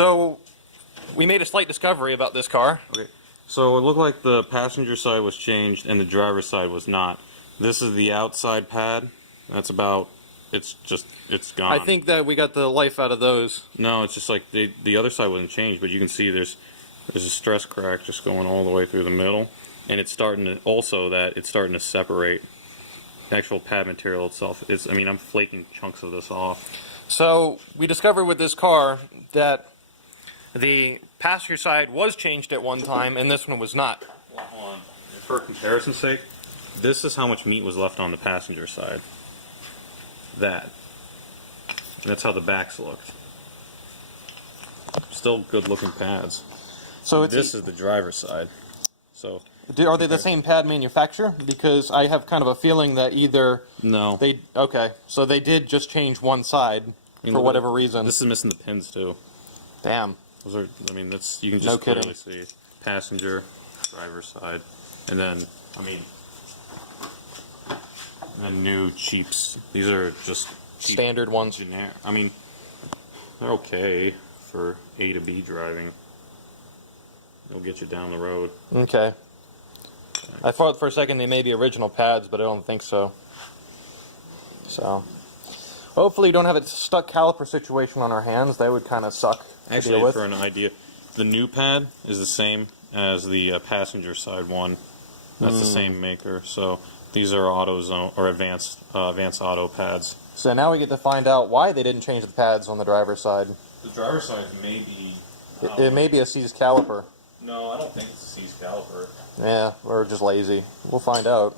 So, we made a slight discovery about this car. Okay, so it looked like the passenger side was changed and the driver's side was not. This is the outside pad. That's about, it's gone. I think that we got the life out of those. No, it's just like the other side wasn't changed, but you can see there's a stress crack just going all the way through the middle, and it's starting to separate. The actual pad material itself is, I mean, I'm flaking chunks of this off. So, we discovered with this car that the passenger side was changed at one time, and this one was not. Well, hold on. For comparison's sake, this is how much meat was left on the passenger side. That. And that's how the backs looked. Still good looking pads. So it's this is the driver's side. So are they the same pad manufacturer? Because I have kind of a feeling that either no. Okay, so they did just change one side for whatever reason. This is missing the pins too. Damn. Those are, I mean, that's, you can just clearly see passenger, driver's side, and then, I mean, the new cheaps. These are just cheap, standard ones. Generic. I mean, they're okay for A to B driving. They'll get you down the road. Okay. I thought for a second they may be original pads, but I don't think so. So, hopefully we don't have a stuck caliper situation on our hands. That would kind of suck. Actually, for an idea, the new pad is the same as the passenger side one. That's the same maker. So these are AutoZone or advanced auto pads. So now we get to find out why they didn't change the pads on the driver's side. The driver's side may be. It may be a seized caliper. No, I don't think it's a seized caliper. Yeah, or just lazy. We'll find out.